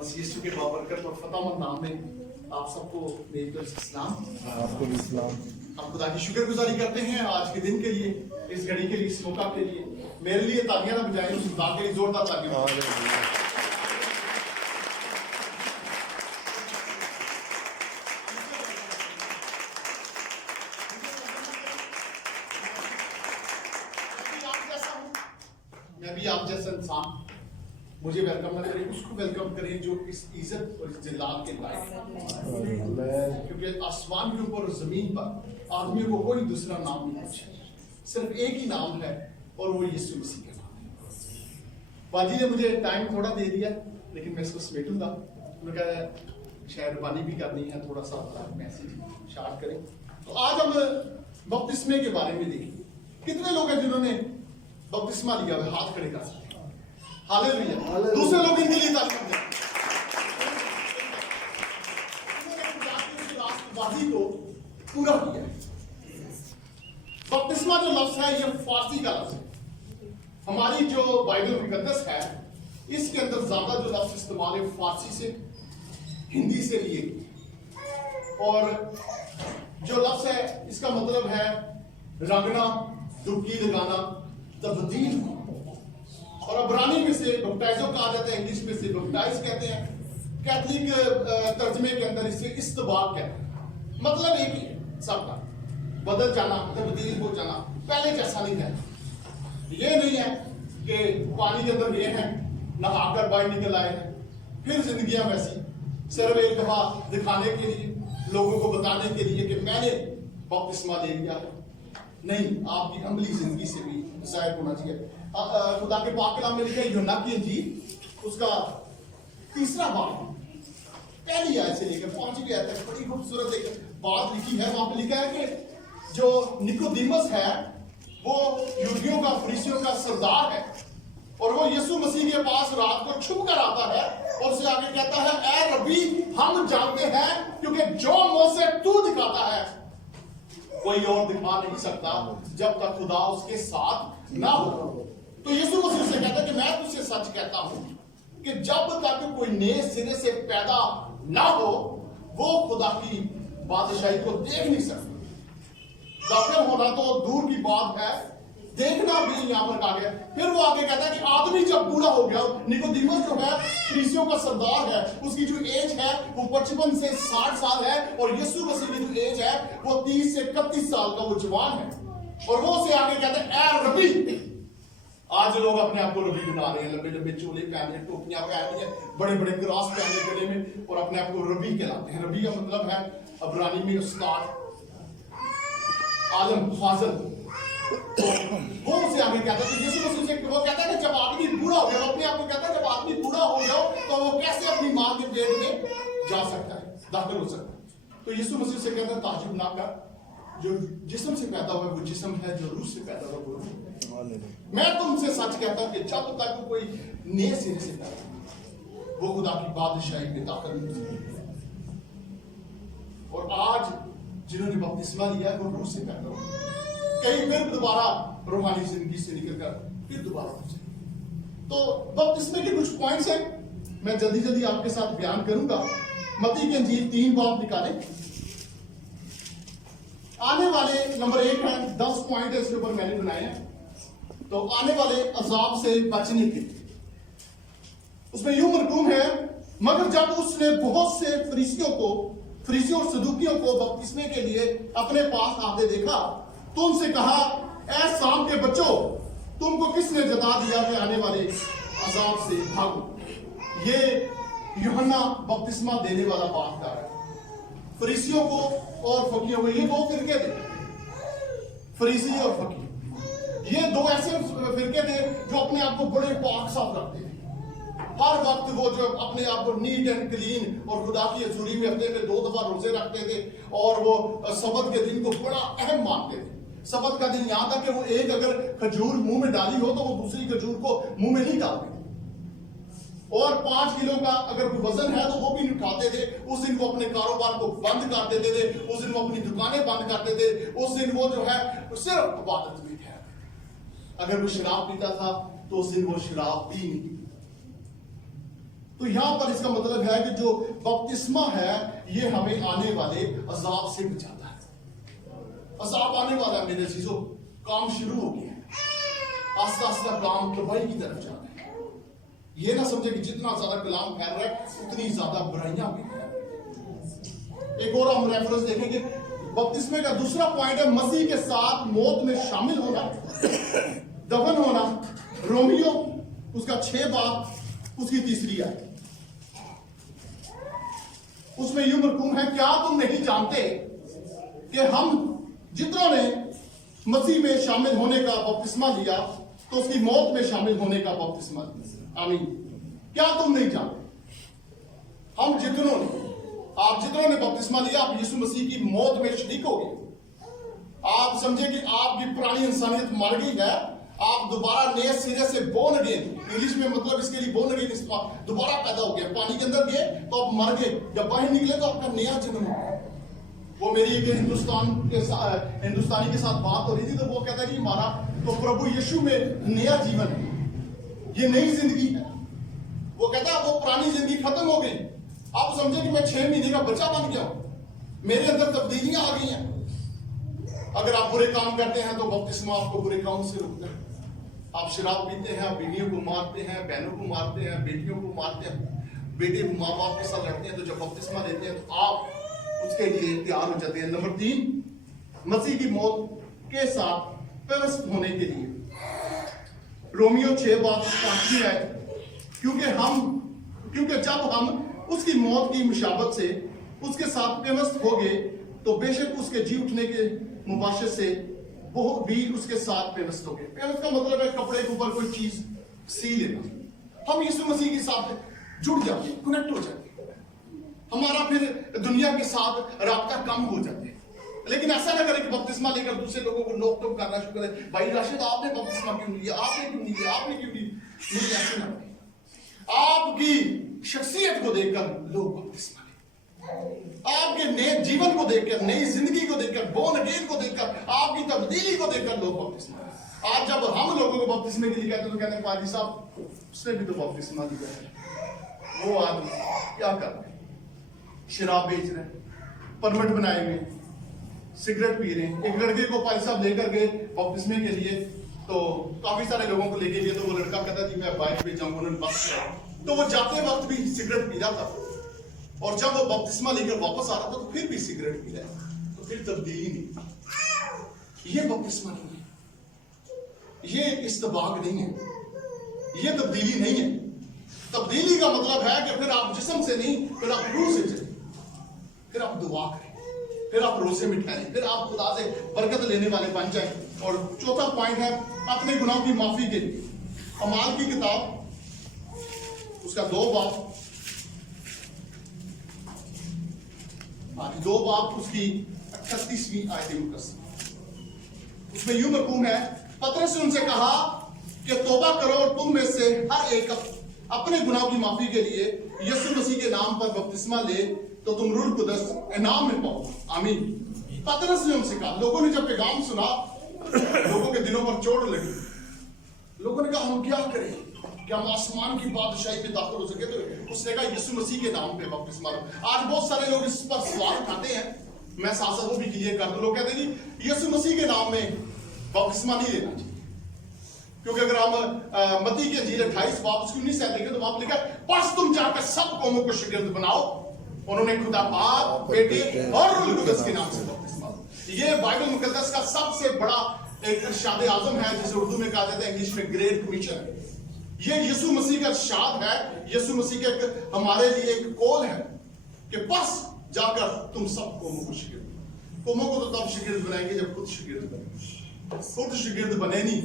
मसीह यीशु के बाबरकत और फतामंद नाम में आप सबको मेरी तरफ से सलाम। आपको भी सलाम। हम खुदा की शुक्रगुजारी करते हैं आज के दिन के लिए, इस घड़ी के लिए, इस मौका के लिए। मेरे लिए तालियां ना बजाएं, उस खुदा के लिए जोरदार तालियां। मैं भी आप जैसा इंसान, मुझे वेलकम ना करें, उसको वेलकम करें जो इस इज्जत और इस जलाल के लायक है। क्योंकि आसमान के ऊपर और जमीन पर आदमियों को कोई दूसरा नाम नहीं है, सिर्फ एक ही नाम है और वो यीशु मसीह के नाम है। बाजी ने मुझे टाइम थोड़ा दे दिया, लेकिन मैं इसको समेटूंगा। उन्होंने कहा शायद बानी भी करनी है, थोड़ा सा मैसेज शार्ट करें। तो आज हम बपतिस्मे के बारे में देखें। कितने लोग हैं जिन्होंने बपतिस्मा लिया हुआ? हाथ खड़े कर सकते हैं। हालेलुया। दूसरे लोग इनके लिए तारीफ दें। राष्ट्रवादी को पूरा किया। बपतिस्मा जो लफ्ज है ये फारसी का लफ्ज है। हमारी जो बाइबल मुकद्दस है इसके अंदर ज्यादा जो लफ्ज इस्तेमाल है फारसी से, हिंदी से लिए गए। और जो लफ्ज है इसका मतलब है रंगना, डुबकी लगाना, तब्दील। और अब्रानी में से बप्टाइजो कहा जाता है, इंग्लिश में से बप्टाइज कहते हैं, कैथलिक तर्जमे के अंदर इसे इस्तबाक कहते हैं। मतलब एक ही है सबका, बदल जाना, तब्दील हो जाना, पहले जैसा नहीं है। ये नहीं है कि पानी के अंदर गए हैं, नहाकर बाहर निकल आए हैं, फिर जिंदगियां वैसी, सिर्फ एक दफा दिखाने के लिए, लोगों को बताने के लिए कि मैंने बपतिस्मा ले लिया है। नहीं, आपकी अमली जिंदगी से भी जाहिर होना चाहिए। खुदा के पाक कलाम में लिखा है यूहन्ना की इंजील उसका 3 बाब पहली आयत से लेकर 5वीं आयत तक बड़ी खूबसूरत एक बात लिखी है। वहां पे लिखा है कि जो निकोदेमस है वो यहूदियों का, फरीसियों का सरदार है, और वो यीशु मसीह के पास रात को छुप कर आता है और उसे आगे कहता है, ऐ रब्बी, हम जानते हैं क्योंकि जो मुझसे तू दिखाता है कोई और दिखा नहीं सकता जब तक खुदा उसके साथ ना हो। तो यीशु मसीह से कहता है कि मैं तुझसे सच कहता हूं कि जब तक कोई नए सिरे से पैदा ना हो वो खुदा की बादशाही को देख नहीं सकता। दाखिल होना तो दूर की बात है, देखना भी यहां पर कहा गया। फिर वो आगे कहता है कि आदमी जब बूढ़ा हो गया, निकोदेमस जो है फरीसियों का सरदार है, उसकी जो एज है वो 55 से 60 साल है, और यीशु मसीह की जो एज है वो 30 से 31 साल का वो जवान है। और वो से आगे कहता है, ऐ रब्बी। आज लोग अपने आप को रबी बना रहे हैं, लंबे लंबे चोले पहने, टोपियां पहनी है, बड़े बड़े क्रॉस पहने गले में, और अपने आप को रबी कहलाते हैं। रबी का मतलब है अब्रानी में उस्ताद, आलम, फाजल। वो उसे आगे कहता है, यीशु मसीह से वो कहता है कि जब आदमी बूढ़ा हो गया, अपने आप को कहता है जब आदमी बूढ़ा हो गया तो वो कैसे अपनी मां के पेट में जा सकता है, दाखिल हो सकता है। तो यीशु मसीह से कहता है, ताज्जुब ना कर, जो जिस्म से पैदा हुआ वो जिस्म है, जो रूह से पैदा हुआ वो रूह है। मैं तुमसे सच कहता हूं कि जब तक कोई नए सिरे से पैदा वो खुदा की बादशाही में दाखिल नहीं हो सकता। और आज जिन्होंने बपतिस्मा लिया है वो रूह से पैदा हुआ, कई फिर दोबारा रूहानी जिंदगी से निकलकर फिर दोबारा। तो बपतिस्मे के कुछ पॉइंट्स हैं, मैं जल्दी जल्दी आपके साथ बयान करूंगा। मत्ती की इंजील 3 बाब निकालें। आने वाले नंबर 1 है, 10 पॉइंट है इसके ऊपर मैंने बनाए हैं। तो आने वाले अजाब से बचने के उसमें यूं मरकूम है, मगर जब उसने बहुत से फरीसियों और सदूकियों को बपतिस्मे के लिए अपने पास आते देखा तो उनसे कहा, ऐ शाम के बच्चों, तुमको किसने जता दिया कि आने वाले अजाब से भागो। ये यूहन्ना बपतिस्मा देने वाला बात कर रहा है फरीसियों को और फकीरों को। ये 2 फिरके थे, फरीसी और फकीर। ये 2 ऐसे फिरके थे जो अपने आप को बड़े पाक साफ रखते थे। हर वक्त वो जो अपने आप को नीट एंड क्लीन और खुदा की हजूरी में हफ्ते में 2 दफा रोजे रखते थे, और वो सबत के दिन को बड़ा अहम मानते थे। सबत का दिन यहां तक कि वो एक अगर खजूर मुंह में डाली हो तो वो दूसरी खजूर को मुंह में नहीं डालते, और 5 किलो का अगर कोई वजन है तो वो भी नहीं उठाते थे। उस दिन वो अपने कारोबार को बंद कर देते थे, उस दिन वो अपनी दुकानें बंद करते थे, उस दिन वो जो है सिर्फ इबादत में है। अगर वो शराब पीता था तो उस दिन वो शराब पी नहीं। تو یہاں پر اس کا مطلب ہے کہ جو بپتسمہ ہے یہ ہمیں آنے والے عذاب سے بچاتا ہے. عذاب آنے والا ہے میرے عزیزو، کام شروع ہو گیا ہے، آہستہ آہستہ کام تباہی کی طرف جا رہا ہے. یہ نہ سمجھے کہ جتنا زیادہ کلام پھیل رہا ہے اتنی زیادہ برائیاں بھی ہیں. ایک اور ہم ریفرنس دیکھیں گے. بپتسمے کا دوسرا پوائنٹ ہے مسیح کے ساتھ موت میں شامل ہونا، دفن ہونا. رومیو اس کا 6 باب اس کی تیسری ہے. اس میں یوں مرقوم ہے، کیا تم نہیں جانتے کہ ہم جتنوں نے مسیح میں شامل ہونے کا بپتسمہ لیا تو اس کی موت میں شامل ہونے کا بپتسمہ لیا. آمین. کیا تم نہیں جانتے؟ ہم جتنوں نے، آپ جتنوں نے بپتسمہ لیا آپ یسوع مسیح کی موت میں شریک ہو گئے. آپ سمجھے کہ آپ کی پرانی انسانیت مر گئی ہے، آپ دوبارہ نئے سرے سے بورن اگین، انگلش میں مطلب اس کے لیے بورن اگین دوبارہ پیدا ہو گیا. پانی کے اندر گئے تو آپ مر گئے، جب باہر نکلے تو آپ کا نیا جنم ہو. وہ میری ایک ہندوستانی کے ساتھ بات ہو رہی تھی تو وہ کہتا ہے کہ ہمارا تو پربھو یشو میں نیا جیون ہے، یہ نئی زندگی ہے. وہ کہتا ہے وہ پرانی زندگی ختم ہو گئی. آپ سمجھے کہ میں 6 مہینے کا بچہ بن گیا ہوں، میرے اندر تبدیلیاں آ گئی ہیں. اگر آپ برے کام کرتے ہیں تو بپتسمہ آپ کو برے کام سے روکتا ہے. آپ شراب پیتے ہیں، آپ بیویوں کو مارتے ہیں، بہنوں کو مارتے ہیں، بیٹیوں کو مارتے ہیں، بیٹے ماں باپ کے ساتھ لڑتے ہیں، تو جب بپتسمہ لیتے ہیں تو آپ اس کے لیے تیار ہو جاتے ہیں. نمبر 3، مسیح کی موت کے ساتھ پیوست ہونے کے لیے. رومیو 6 باب 5 ہے، کیونکہ جب ہم اس کی موت کی مشابہت سے اس کے ساتھ پیوست ہو گئے تو بے شک اس کے جی اٹھنے کے مباشرت سے وہ بھی اس کے ساتھ پیوست ہو گئے. پیوست کا مطلب ہے کپڑے کے اوپر کوئی چیز سی لینا. ہم یسوع مسیح کے ساتھ جڑ جاتے ہیں، کنیکٹ ہو جاتے ہیں، ہمارا پھر دنیا کے ساتھ رابطہ کم ہو جاتے ہیں. لیکن ایسا نہ کرے کہ بپتسمہ لے کر دوسرے لوگوں کو نوک ٹوک کرنا شروع کرے، بھائی راشد آپ نے بپتسمہ کیوں نہیں لیا، آپ نے کیوں نہیں لیا، آپ نے کیوں نہیں. نہیں، ایسے نہ کریں. آپ کی شخصیت کو دیکھ کر لوگ بپتسمہ لیں. آپ کے نئے جیون کو دیکھ کر، نئی زندگی کو دیکھ کر، بورن اگین کو دیکھ کر، آپ کی تبدیلی کو دیکھ کر لوگ بپتسمہ لیں. آج جب ہم لوگوں کو بپتسمے کے لیے کہتے ہیں تو کہتے ہیں پادری صاحب اس نے بھی تو بپتسمہ لیا ہے، وہ آدمی کیا کر رہے ہیں؟ شراب بیچ رہے ہیں، پرمٹ بنائے ہوئے، سگریٹ پی رہے ہیں. ایک لڑکے کو پادری صاحب لے کر گئے بپتسمے کے لیے تو کافی سارے لوگوں کو لے کے گئے تو وہ لڑکا کہتا جی میں بائک پہ جاؤں، انہوں نے بس کیا تو وہ جاتے وقت بھی سگریٹ پی رہا تھا، اور جب وہ بپتسمہ لے کر واپس آ رہا تھا تو پھر بھی سگریٹ پی رہا ہے. تو پھر تبدیلی نہیں. یہ بپتسمہ نہیں ہے، یہ استباغ نہیں ہے، یہ تبدیلی نہیں ہے. تبدیلی کا مطلب ہے کہ پھر آپ جسم سے نہیں، پھر آپ روح سے چلیں، پھر آپ دعا کریں، پھر آپ روزے مٹھائیں، پھر آپ خدا سے برکت لینے والے بن جائیں. اور چوتھا پوائنٹ ہے اپنے گناہوں کی معافی کے لیے. اعمال کی کتاب اس کا 2 باب اس کی 38ویں آیت مقدس. اس میں یوں مرقوم ہے، پطرس نے ان سے کہا کہ توبہ کرو اور تم میں سے ہر ایک اپنے گناہوں کی معافی کے لیے یسوع مسیح کے نام پر بپتسمہ لے تو تم روح القدس انعام میں پاؤ. آمین. پطرس نے ان سے کہا. لوگوں نے جب پیغام سنا لوگوں کے دلوں پر چوٹ لگی. لوگوں نے کہا ہم کیا کریں کہ ہم آسمان کی بادشاہی میں داخل ہو سکے. تو اس نے کہا یسوع مسیح کے نام پہ بپتسمہ لو. آج بہت سارے لوگ اس پر سوال اٹھاتے ہیں، میں ساتھ وہ بھی کلیئر کر دوں. لوگ کہتے ہیں کہ یسوع مسیح کے نام میں بپتسمہ نہیں لینا چاہیے، کیونکہ اگر ہم متی کی انجیل 28 باب اس کی 19 آیت دیکھیں تو وہاں لکھا ہے بس تم جا کر سب قوموں کو شاگرد بناؤ. انہوں نے خدا باپ، بیٹے اور روح القدس کے نام سے بپتسمہ لو. یہ بائبل مقدس کا سب سے بڑا ایک ارشاد اعظم ہے جسے اردو میں کہا جاتا ہے، انگلش میں گریٹ کمیشن ہے. یہ یسوع مسیح کا ارشاد ہے، یسوع مسیح کا ہمارے لیے ایک کال ہے کہ بس جا کر تم سب قوموں کو شاگرد. قوموں کو تو تب شاگرد بنائیں گے جب خود شاگرد بنیں. خود شاگرد بنے نہیں،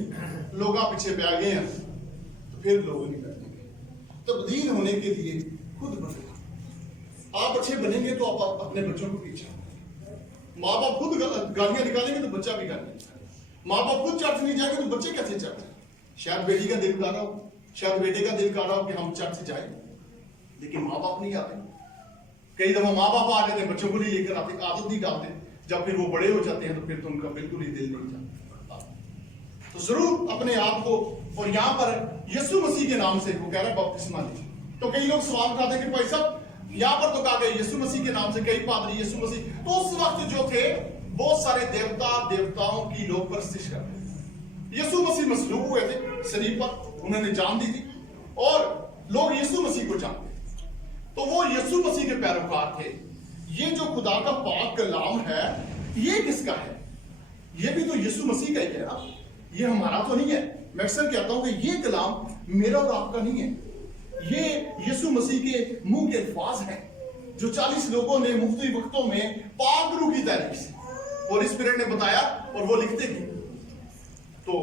لوگ پیچھے پہ آ گئے ہیں تو پھر لوگ نہیں کریں گے. تبدیل ہونے کے لیے خود بنے. آپ اچھے بنیں گے تو آپ اپنے بچوں کو پیچھے. ماں باپ خود گالیاں نکالیں گے تو بچہ بھی گالیاں نکالے. ماں باپ خود چرچ نہیں جائیں گے تو بچے کیسے چرچ جائیں؟ شاید بیٹی کا دل کر رہا ہو، شاید بیٹے کا دل کر رہا ہو کہ ہم چرچ جائیں، لیکن ماں باپ نہیں آتے. کئی دفعہ ماں باپ آ جاتے ہیں بچوں کو نہیں لے کر آتے، عادت نہیں ڈالتے. جب پھر وہ بڑے ہو جاتے ہیں تو پھر تو ان کا بالکل ہی دل نہیں جاتا. تو ضرور اپنے آپ کو، اور یہاں پر یسوع مسیح کے نام سے وہ کہہ رہا ہے بپتسمہ لیں. तो कई लोग सवाल उठाते कि भाई साहब यहाँ पर तो कहा गया यीशु मसीह के नाम से, कई पादरी यीशु मसीह, तो उस वक्त जो थे बहुत सारे देवताओं की लोग परस्तिश करते थे। यीशु मसीह मसलूब हुए थे शरीर पर, उन्होंने जान दी थी और लोग यीशु मसीह को जानते थे, तो वो यीशु मसीह के पैरोकार थे। ये जो खुदा का पाक कलाम है ये किसका है? ये भी तो यीशु मसीह का ही है ना, ये हमारा तो नहीं है। मैं अक्सर कहता हूं कि ये कलाम मेरा और आपका नहीं है, ये यीशु मसीह के मुंह के अल्फाज हैं जो 40 लोगों ने मुफ्ती वक्तों में पाक रूह की तहरीक से और इस पीरियड ने बताया और वो लिखते गए, तो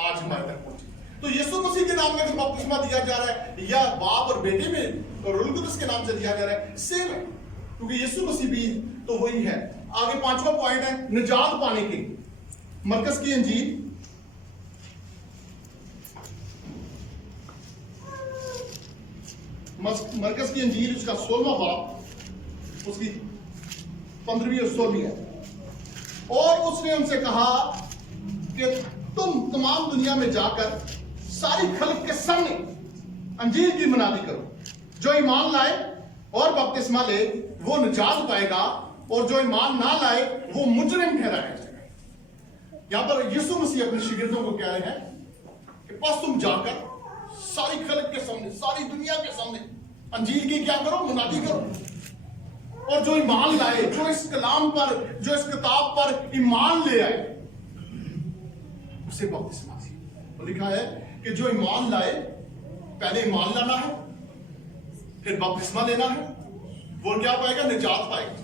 आज हमारे तक पहुंचे। तो यीशु मसीह के नाम में अगर बपतिस्मा दिया जा रहा है या बाप और बेटे में और रूह कुदस के नाम से दिया जा रहा है, सेम है, क्योंकि यीशु मसीह भी तो वही है। आगे 5वां पॉइंट है निजात पाने की। मरकस की इंजील मरकस की इंजील उसका 16वां बाब उसकी 15वीं और 16वीं है। और उसने उनसे कहा कि तुम तमाम दुनिया में जाकर सारी खल्क के सामने अंजील की मनादी करो, जो ईमान लाए और बपतिस्मा ले वो निजात पाएगा और जो ईमान ना लाए वो मुजरिम ठहराया जाएगा। यहां पर यीशु मसीह अपने शिगिर्दों को कह रहे हैं कि बस तुम जाकर सारी खल्क के सामने, सारी दुनिया के सामने अंजील की क्या करो, मुनादी करो, और जो ईमान लाए, जो इस कलाम पर, जो इस किताब पर ईमान ले आए उसे बपतिस्मा दी। लिखा है कि जो ईमान लाए, पहले ईमान लाना है फिर बपतिस्मा लेना है, वो क्या पाएगा, निजात पाएगा।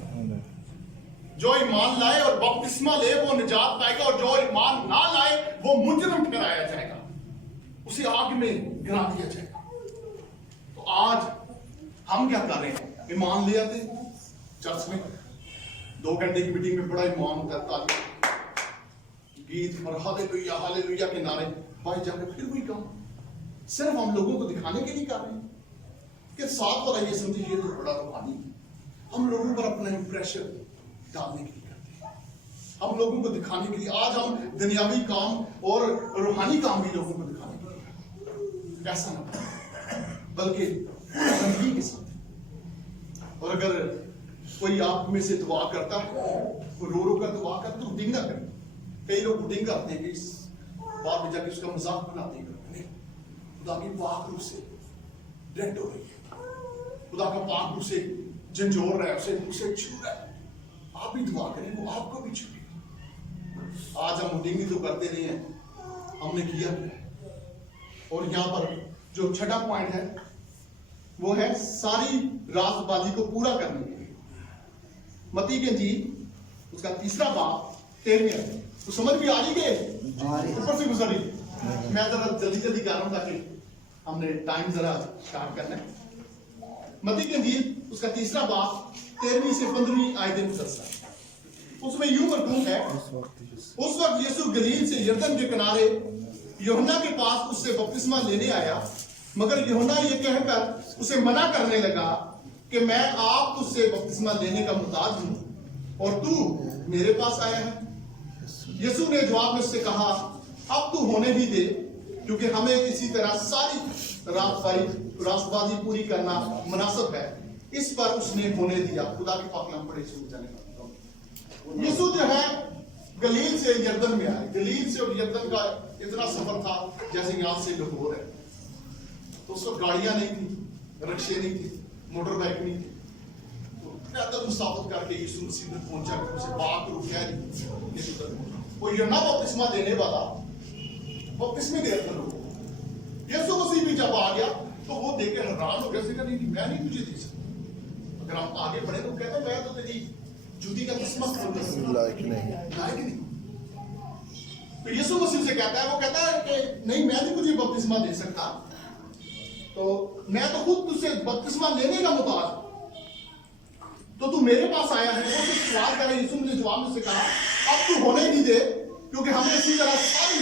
जो ईमान लाए और बपतिस्मा ले वो निजात पाएगा, और जो ईमान ना लाए वो मुजरिम ठहराया जाएगा, उसे आग में गिरा दिया जाएगा। तो आज हम क्या कर रहे हैं, ईमान ले आते चर्च में, 2 घंटे की मीटिंग में बड़ा ईमान होता है, ताली गीत और हालेलुया हालेलुया के नारे, भाई जाकर फिर वही काम, सिर्फ हम लोगों को दिखाने के लिए कर रहे हैं कि साथ वाला ये समझे ये तो बड़ा रूहानी है। हम लोगों पर अपना इंप्रेशन डालने के लिए करते हैं, हम लोगों को दिखाने के लिए। आज हम दुनियावी काम और रूहानी काम भी लोगों को दिखाने के लिए, ऐसा ना बल्कि बंदगी के साथ। और अगर कोई आप में से दुआ करता है, वो रो कर दुआ करता, तो डिंगा करे। कई लोग डिंग करते हैं कि इस बात में जाके उसका मजाक बनाते हैं, खुदा की पाक रूह से डेड हो रही है, खुदा का पाक रूह से झंझोर रहा है, उसे छू रहा है। आप भी दुआ करें, वो आपको भी छूएगा। आज हम डिंगी तो करते नहीं हैं, हमने किया है। और यहाँ पर जो 6वां पॉइंट है वो है सारी रास्तबाजी को पूरा करने के लिए। मत्ती की इंजील उसका 3रा बाब 13वें, तो समझ भी आ रही है, ऊपर से गुजर रही। मैं जरा जल्दी कर रहा हूं ताकि हमने टाइम जरा स्टार्ट करना है। मत्ती की इंजील उसका 3रा बाब 13वीं से 15वीं आयतें मुफस्सल, उसमें यूं मरकूम है, उस वक्त यीशु गलील से यरदन के किनारे यूहन्ना के पास उससे बपतिस्मा लेने आया, मगर यूहन्ना ये कहकर उसे मना करने लगा कि मैं आप तुझसे बपतिस्मा लेने का मुहताज हूं और तू मेरे पास आया है। यीशु ने जवाब में उससे कहा, अब तू होने भी दे, क्योंकि हमें इसी तरह सारी रास्तबाजी पूरी करना मुनासिब है। इस पर उसने होने दिया। खुदा के पाक नाम पढ़े शुरू जाने का। यीशु जो है गलील से यरदन में आए। गलील से और यरदन का इतना सफर था जैसे यहां से लाहौर है, तो उस वक्त गाड़ियां नहीं थी, रिक्शे नहीं थी, मोटर बाइक नहीं थी, तो पैदल मुसाफिर करके यीशु मसीह तक पहुंचा। उसे पाक रूह कह रही वो यूहन्ना बपतिस्मा देने वाला बपतिस्मे दे रहा था। यीशु मसीह भी जब आ गया तो वो देख के हैरान हो गया, उसने कहा नहीं मैं नहीं तुझे दे सकता। अगर हम आगे बढ़े तो कहता मैं तो तेरी जूती का तस्मा खोलने लायक नहीं। तो यीशु मसीह से कहता है, वो कहता है कि नहीं मैं नहीं तुझे बपतिस्मा दे सकता, तो मैं तो खुद तुझसे बपतिस्मा लेने का मुताज, तो तू मेरे पास आया है। वो सवाल कर रहा है। यीशु ने जवाब में से कहा, अब तू होने नहीं दे, क्योंकि हमें इसी तरह सारी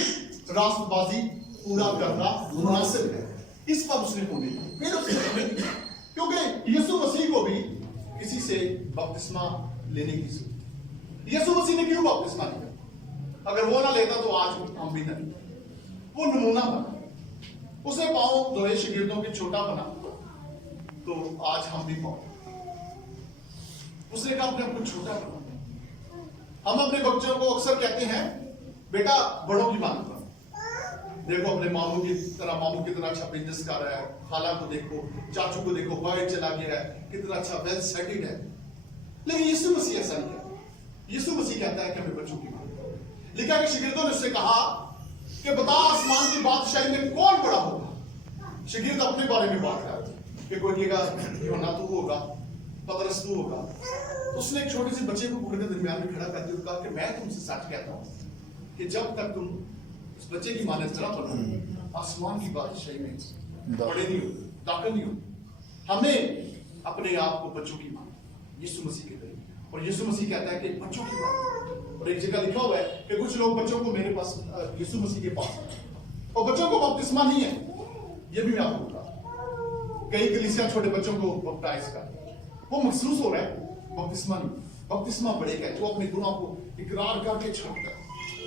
रास्तबाजी पूरा करना मुनासिब है। इस पर उसने होने दी, फिर उसने, क्योंकि यीशु मसीह को भी किसी से बपतिस्मा लेने की जरूरत। यीशु मसीह ने क्यों बपतिस्मा लिया? अगर वो ना लेता तो आज हम भी नहीं। वो नमूना बना, उसने पांव धोए, शागिर्दों के छोटा बना, تو آج ہم بھی پاؤں. اس نے کہا اپنے آپ کو چھوٹا بنا. ہم اپنے بچوں کو اکثر کہتے ہیں بیٹا بڑوں کی بات کرو. دیکھو اپنے ماموں کی طرح اچھا بزنس کر رہا ہے, خالہ کو دیکھو, چاچو کو دیکھو, باہر چلا گیا ہے, کتنا اچھا ویل سیٹلڈ ہے. لیکن یسوع مسیح ایسا نہیں ہے. یسوع مسیح کہتا ہے کہ ہمیں بچوں کی بات. لکھا کہ شاگردوں نے اس سے کہا کہ بتا آسمان کی بادشاہی میں کون بڑا ہوگا. شاگرد اپنے بارے میں بات کر رہے تھے کہ کوئی کہے گا یوحنا تو ہوگا, پترس تو ہوگا. اس نے ایک چھوٹے سے بچے کو پکڑ کے درمیان میں کھڑا کر دیا, کہا کہ میں تم سے سچ کہتا ہوں کہ جب تک تم اس بچے کی مانند نہ بنو آسمان کی بادشاہی میں بڑے نہیں ہو, داخل نہیں ہو. ہمیں اپنے آپ کو بچوں کی مان یسوع مسیح کے طریقے. اور یسوع مسیح کہتا ہے کہ بچوں کی مان. اور ایک جگہ لکھا ہوا ہے کہ کچھ لوگ بچوں کو میرے پاس یسوع مسیح کے پاس اور بچوں کو بپتسمہ نہیں ہے. یہ بھی میں آپ کو بتا, کئی کلیسیاں چھوٹے بچوں کو بپٹائز کر, وہ محسوس ہو رہا ہے بپتسمہ نہیں. بپتسمہ بڑے کا ہے جو اپنے گناہ کو اقرار کر کے چھوڑتا ہے,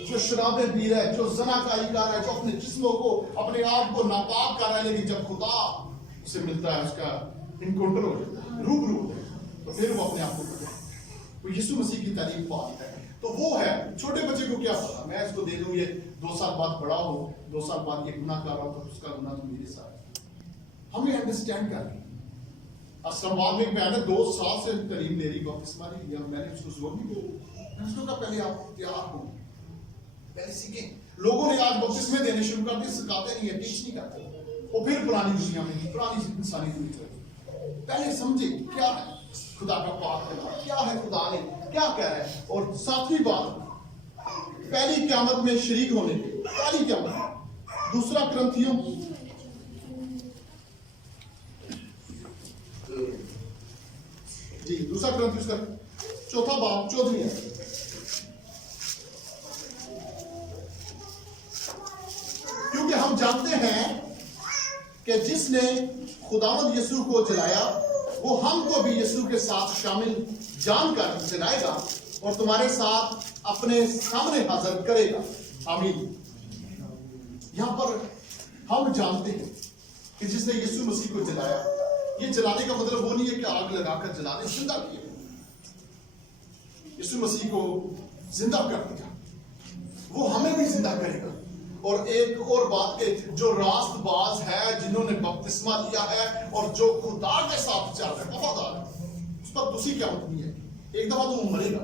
جو شرابیں پی رہا ہے, جو زناکاری کر رہا ہے, جو اپنے جسموں کو اپنے آپ کو ناپاک کر رہا ہے. لیکن جب خدا اسے ملتا ہے, اس کا انکاؤنٹر ہو جاتا ہے, روبرو ہوتا ہے, تو پھر وہ اپنے آپ کو پڑھتا ہے. وہ یسوع مسیح کی تعریف پاتا ہے. تو وہ ہے چھوٹے بچے کو کیا پتا, میں اس کو دے دوں یہ 2 سال بعد بڑا ہو, 2 سال بعد یہ گناہ کر رہا ہو, تو اس کا گناہ تو میرے ساتھ. ہمیں انڈرسٹینڈ کر لیں. اسلام آباد میں ایک بہن ہے 2 سال سے کریم میری بپتسمہ نہیں لیا. میں نے اس کو زور نہیں دیا, میں اس کو کہا پہلے آپ تیار ہوں, پہلے سیکھیں. لوگوں نے آج بپتسمے دینے شروع کر دیے, سکھاتے نہیں ہے, ٹیچ نہیں کرتے. وہ پھر پرانی دنیا میں, پرانی انسانی دنیا میں. پہلے سمجھے کیا ہے خدا کا پاک کلام, کیا ہے خدا نے کیا کہہ رہا ہے. اور 7ویں بات, پہلی قیامت میں شریک ہونے کی, پہلی قیامت. 2 کرنتھیوں جی 2 کرنتھیوں کا 4 باب 14 ہے. کیونکہ ہم جانتے ہیں کہ جس نے خداوند یسوع کو جلایا وہ ہم کو بھی یسوع کے ساتھ شامل جان کر جلائے گا اور تمہارے ساتھ اپنے سامنے حاضر کرے گا. آمین. یہاں پر ہم جانتے ہیں کہ جس نے یسوع مسیح کو جلایا, یہ جلانے کا مطلب وہ نہیں ہے کہ آگ لگا کر جلانے, زندہ کیا. یسوع مسیح کو زندہ کر دیا, وہ ہمیں بھی زندہ کرے گا. اور ایک اور بات کہ جو راست باز ہے, جنہوں نے بپتسمہ لیا ہے اور جو خدا کے ساتھ چل رہا ہے, وفادار ہے, اس پر دوسری قیامت نہیں ہے. ایک دفعہ تو وہ مرے گا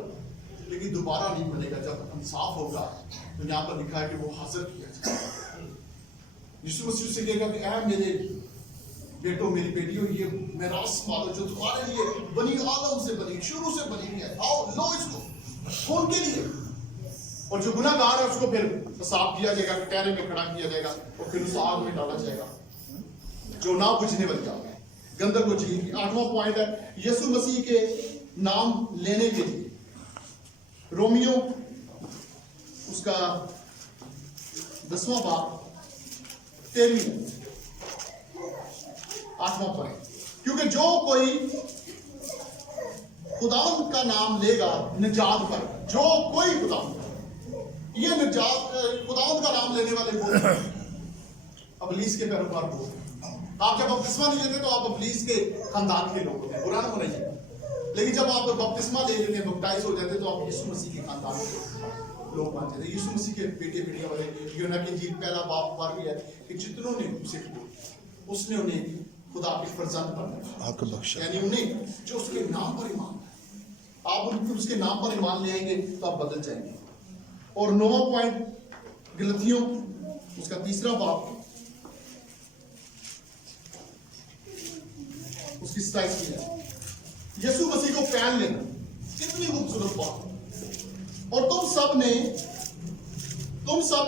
لیکن دوبارہ نہیں مرے گا. جب انصاف ہوگا تو یہاں پر لکھا ہے کہ وہ حاضر کیا جائے. یسوع مسیح سے کہے گا کہ اے میرے بیٹوں میری بیٹیوں, یہ میراث مالو جو تمہارے لیے بنی آدم سے بنی, شروع سے بنی ہے, آؤ لو اس کو ان کے لیے. اور جو گناہ گار ہے اس کو پھر صاف کیا جائے گا, کٹہرے میں کھڑا کیا جائے گا اور پھر اس آگ میں ڈالا جائے گا جو نہ بجھنے والی آگ ہے, گندک و جھیل کی. 8واں پوائنٹ ہے یسوع مسیح کے نام لینے کے لیے. رومیو اس کا 10واں باب 13 8واں پوائنٹ. کیونکہ جو کوئی خداوند کا نام لے گا نجات پر, جو کوئی خداوند, یہ نجات خداوند کا نام لینے والے وہ ابلیس کے پیروکار وہ. آپ جب بپتسمہ نہیں لیتے تو آپ ابلیس کے خاندان کے لوگ ہوتے ہیں, برا نہ منائیے. لیکن جب آپ بپتسمہ لے لیتے ہیں, بپٹائز ہو جاتے ہیں, تو آپ یسوع مسیح کے خاندان کے لوگ بن جاتے ہیں. یسوع مسیح کے بیٹے بیٹیاں والے. یوحنا کی انجیل 1 باب پر بھی ہے کہ جتنوں نے اسے قبول اس نے انہیں خدا کے فرزند بنایا, یعنی انہیں جو اس کے نام پر ایمان ہے. آپ اس کے نام پر ایمان لے آئیں گے تو آپ بدل جائیں گے. اور 9واں پوائنٹ گلتیوں اس کا 3 باب اس کی 27 کی ہے. یسوع مسیح کو پہن لینا کتنی خوبصورت بات. اور تم سب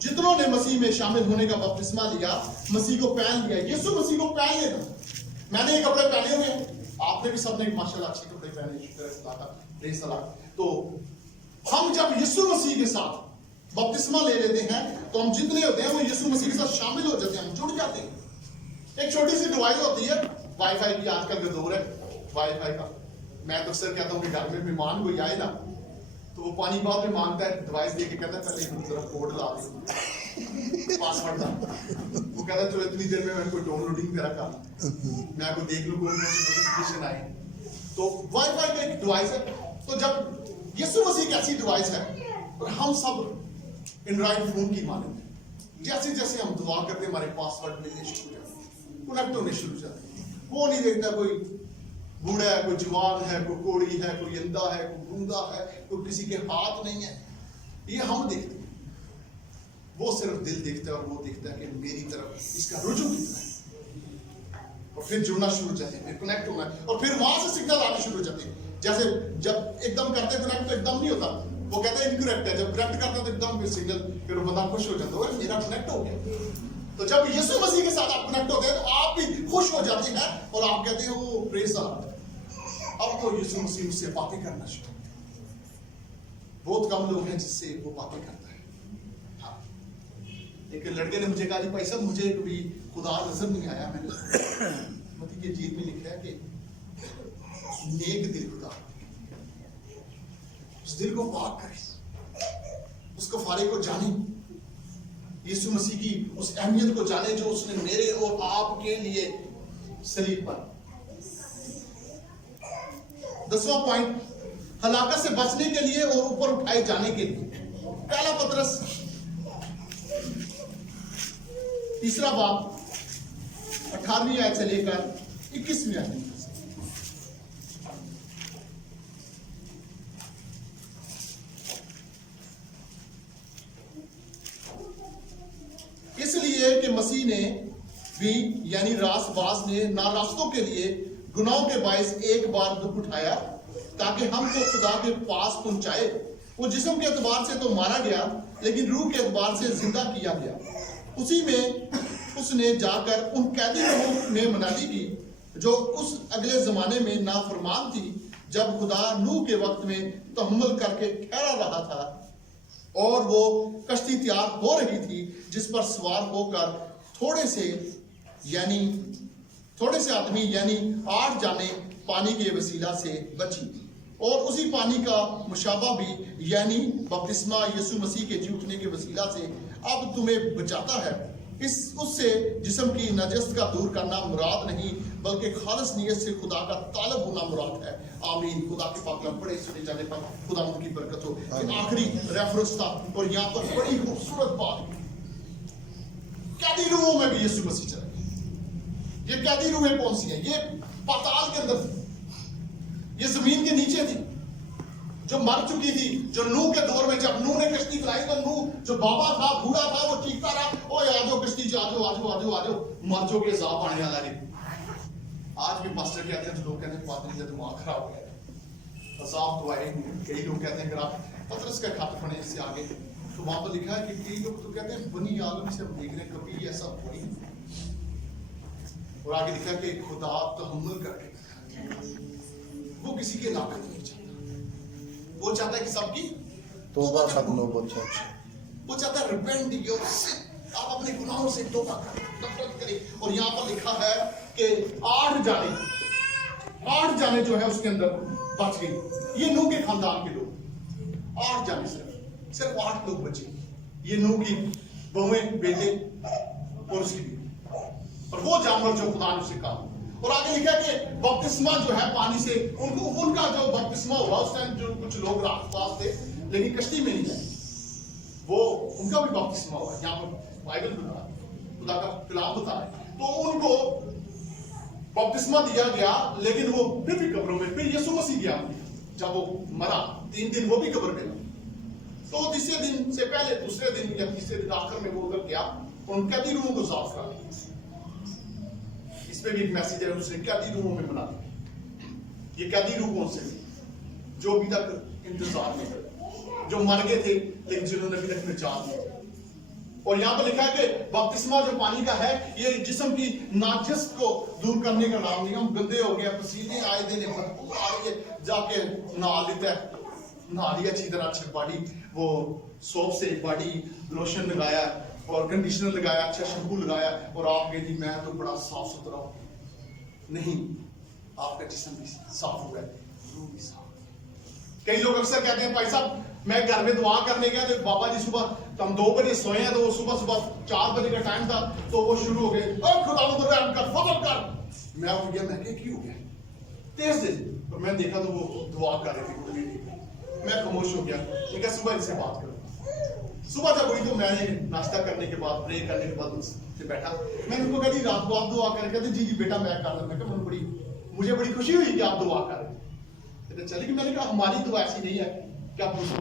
جتنوں نے مسیح میں شامل ہونے کا بپتسمہ لیا, مسیح کو پہن لیا. یسوع مسیح کو پہن لینا. میں نے یہ کپڑے پہنے ہوئے ہیں, آپ نے بھی سب نے ماشاءاللہ اچھے کپڑے پہنے. تو ہم جب یسوع مسیح کے ساتھ بپتسمہ لے لیتے ہیں تو ہم جتنے ہوتے ہیں وہ یسوع مسیح کے ساتھ شامل ہو جاتے ہیں, ہم جڑ جاتے ہیں. ایک چھوٹی سی ڈیوائس ہوتی ہے, وائی فائی کی آج کل کا دور ہے وائی فائی کا. میں تو اکثر کہتا ہوں کہ گھر میں مہمان کوئی آئے نا تو وہ پانی بعد میں مانگتا ہے, ڈیوائس دے کے کہتا ہے پہلے ذرا کوڈ لا دیں, پاسورڈ لا. وہ कहता चलो इतनी देर में मैं कोई डाउनलोडिंग वगैरह कर मैं आपको देख लूँ कौन कौन सी नोटिफिकेशन आए। तो वाईफाई का एक डिवाइस है। तो जब यीशु मसीह एक ऐसी डिवाइस है और हम सब एंड्रॉइड फोन की मानते हैं, जैसे जैसे हम दुआ करते हैं हमारे पासवर्ड मिलने शुरू हो जाते हैं, कनेक्ट होने शुरू हो जाते हैं। वो नहीं देखता कोई बूढ़ा है, कोई जवान है, कोई कोड़ी है, कोई अंधा है, कोई गूंगा है, कोई किसी के हाथ नहीं है, ये हम देखते हैं। वो सिर्फ दिल देखता है और वो देखता है कि मेरी तरफ इसका रुझान कितना है, और फिर जुड़ना शुरू हो जाते हैं, फिर कनेक्ट होना है, और फिर वहां से सिग्नल आने शुरू हो जाते हैं। जैसे जब एकदम करते कनेक्ट तो एकदम नहीं होता, वो कहता है इनकरेक्ट है, जब करेक्ट करता है तो एकदम फिर सिग्नल, फिर वो बंदा खुश हो जाता है मेरा कनेक्ट हो गया। तो जब यीशु मसीह के साथ आप कनेक्ट होते हैं तो आप भी खुश हो जाते हैं और आप कहते हैं वो प्रेज द लॉर्ड, अब तो यीशु मसीह मुझसे बातें करना शुरू। बहुत कम लोग हैं जिससे वो बातें करता है। हाँ, एक लड़के ने मुझे कहा जी भाई साहब मुझे कभी खुदा नजर नहीं आया। मैंने मतलब ये जीत में लिखा है कि नेक दिल खुदा, उस दिल को पाक करे, उसको फारे को जाने, यीशु मसीह की उस अहमियत को जाने जो उसने मेरे और आपके लिए सलीब पर। 10वां पॉइंट, हलाकत से बचने के लिए और ऊपर उठाए जाने के लिए। पहला पतरस 3 बाब 18वीं आयत से लेकर 21वीं आयत। इसलिए कि मसीह ने भी यानी रासबाज ने नारास्तों के लिए गुनाहों के बायस एक बार दुख उठाया ताकि हमको खुदा के पास पहुंचाए। वो जिस्म के एतबार से तो मारा गया लेकिन रूह के एतबार से जिंदा किया गया। उसी में उसने जाकर उन कैदी लोगों में मनादी की जो उस अगले जमाने में नाफरमान थी, जब खुदा नूह के वक्त में तहम्मुल करके ठहरा रहा था और वो कश्ती तैयार हो रही थी जिस पर सवार होकर थोड़े से आदमी यानी 8 जाने पानी के वसीला से बची। और उसी पानी का मुशाबा भी यानी बपतिस्मा यीशु मसीह के जी उठने के वसीला से अब तुम्हें बचाता है। उससे जिस्म की नजस्त का दूर करना मुराद नहीं बल्कि खालिस नियत से खुदा का तालब होना मुराद है। आमीन। खुदा के पाक कलाम पढ़े सुने जाने पर खुदा उनकी बरकत हो। ये आखिरी रेफरेंस था और यहाँ पर बड़ी खूबसूरत बात, कैदी रूहों में भी यीशु मसीह चले। ये कैदी रूहें कौन सी हैं? ये पाताल के अंदर थी, ये जमीन के नीचे थी, जो मर चुकी थी, जो नूह के दौर में जब नूह ने कश्ती चलाई तो नूह जो बाबा था, बूढ़ा था, वो चीखता रहा, ओ आ जाओ कश्ती से, आ जाओ मर जाओगे, साहब आने वाला नहीं। आज भी मास्टर कहते हैं, जो लोग कहते हैं पादरी का दिमाग खराब हो गया, अजाब तो आए। कई लोग कहते हैं अगर आप पतरस का खत पढ़ें इससे आगे तो वहां पर लिखा है कि कई लोग तो कहते हैं बनी आलम से हम देख रहे हैं कभी ऐसा हो ही नहीं। और आगे लिखा कि खुदा तहम्मुल करके वो किसी के लायक नहीं चाहता, वो चाहता है कि सबकी तौबा खत्म हो। वो चाहता है रिपेंट योरसेल्फ, आप अपने गुनाहों से तौबा करें, नफरत करें। और यहाँ पर लिखा है कि 8 जाने जो है उसके अंदर बच गई। ये नूह के खानदान के लोग 8 जाने, सिर्फ 8 लोग बचे। ये नूह की बहुएं, बेटे और उसकी बीवी और वो जानवर जो खुदा ने उसे कहा। और आगे लिखा कि बपतिस्मा जो है पानी से, उनका जो बपतिस्मा हुआ उस टाइम जो कुछ लोग आसपास थे लेकिन कश्ती में नहीं गए, वो उनका भी बपतिस्मा हुआ। यहाँ पर बाइबल बता, खुदा का कलाम बता है, तो उनको बपतिस्मा दिया गया लेकिन वो फिर भी कब्रों में। फिर यीशु मसीह गया, जब वो मरा 3 दिन वो भी कब्र में था। तो तीसरे दिन से पहले दूसरे दिन या तीसरे दिन आखिर में वो उधर गया, उन कैदी रूहों को साफ करा। इस पे भी एक मैसेज है, उसने कैदी रूहों में बना दिया। ये कैदी रूहों से जो अभी तक इंतजार में थे, जो मर गए थे लेकिन जिन्होंने अभी तक निजात नहीं। और यहाँ पर लिखा है कि बपतिस्मा जो पानी का है ये जिस्म की नाजस्त को दूर करने का नाम नहीं। हम गंदे हो गए, पसीने आए दिन बदबू आ रही है, जाके नहा लेता है, नहा लिया अच्छी तरह, अच्छी बॉडी, वो सोप से बॉडी लोशन लगाया और कंडीशनर लगाया, अच्छा शैम्पू लगाया और आप कहें जी मैं तो बड़ा साफ सुथरा हूं। नहीं, आपका जिस्म भी साफ हुआ है, रूह भी साफ। कई लोग अक्सर कहते हैं भाई साहब मैं घर में दुआ करने गया तो बाबा जी सुबह हम 2 बजे सोए हैं, तो वो सुबह 4 बजे का टाइम था, तो वो शुरू हो गए, खुदावंद रहम कर, फजल कर। मैं उठ गया, मैं क्या हो गया तेज तेज, और मैं देखा तो वो दुआ कर रहे थे। मैं खामोश हो गया, मैं क्या सुबह इनसे बात करूँ। सुबह जब हुई तो मैंने नाश्ता करने के बाद, प्रे करने के बाद उनसे बैठा, मैंने उनको कहा रात को आप दुआ करें, कहते जी बेटा मैं कर रहा। मैं कहा मुझे बड़ी खुशी हुई कि आप दुआ कर रहे हैं। चलिए कि मैंने कहा हमारी दुआ ऐसी नहीं है कि आप मुझे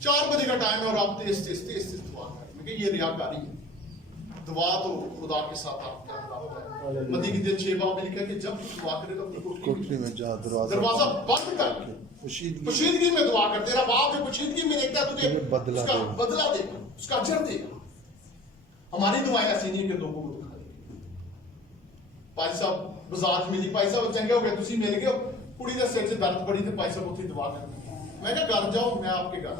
4 बजे का टाइम है और आप तेज दुआ करें। मैं कहा ये रियाकारी है, दुआ तो खुदा के साथ आपका रास्ता है। मदी की 6 बाब में लिखा है कि जब तुम दुआ करे तो अपनी कोठरी में जा, दरवाजा बंद कर, पोशीदगी में दुआ कर। तेरा बाप जो पोशीदगी में देखता है तुझे उसका बदला देगा, उसका अजर देगा। हमारी दुआएं ऐसी नहीं है कि लोगों को दुखा देगी। भाई साहब बाजार मिली, भाई साहब चंगे हो गए, तुसी मिल गए, कुड़ी के सिर से दर्द पड़ी थे, भाई साहब उत्थे दुआ कर। मैं कहा घर जाओ, मैं आपके घर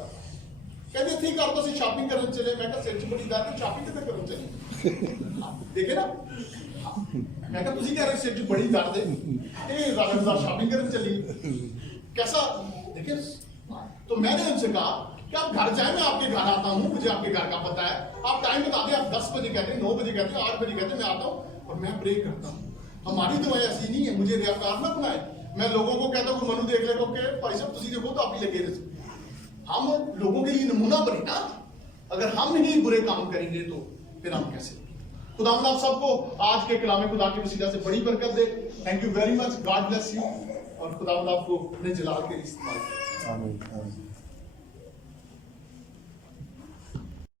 कहते ठीक कर तो शॉपिंग करने चले। मैं कहा सिर च बड़ी दर्द, शॉपिंग कितने करने चले देखे ना। मैं कहा तुसी कह रहे सिर च बड़ी दर्द है, शॉपिंग करने चली कैसा देखिए। तो मैंने उनसे कहा कि आप घर जाए, मैं आपके घर आता हूँ, मुझे आपके घर का पता है, आप टाइम बता दें, आप 10 बजे कहते हैं, 9 बजे कहते हैं, 8 बजे कहते हैं, मैं आता हूँ और मैं प्रे करता हूँ। हमारी दुआएं ऐसी नहीं है, मुझे रियाकार ना बनाए। मैं लोगों को कहता हूँ मनु देख ले को के भाई साहब तुसी देखो तो आप ही लगे रहे। हम लोगों के लिए नमूना बने ना, अगर हम ही बुरे काम करेंगे तो फिर हम कैसे। खुदावंद आप सबको आज के कलाम खुदा के वसीला से बड़ी बरकत दे। Thank you very much, God bless you, और खुदावंद आपको अपने जलाल के लिए इस्तेमाल करे। आमीन आमीन।